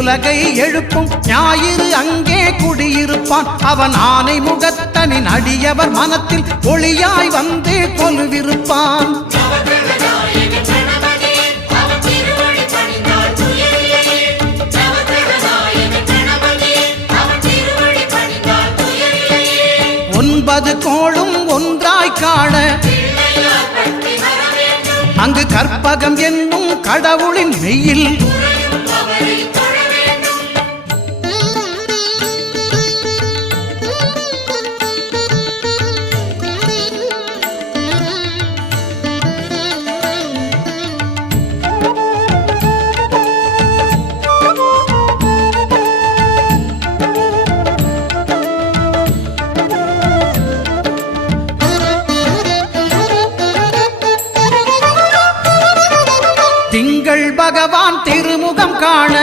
உலகை எழுப்பும் ஞாயிறு அங்கே குடியிருப்பான். அவன் ஆனை முகத்தனின் அடியவர் மனத்தில் ஒளியாய் வந்து கொலுவிருப்பான். ஒன்பது கோளும் ஒன்றாய் காண அங்கு கற்பகம் என்னும் கடவுளின் மெய்யில் திங்கள் பகவான் திருமுகம் காண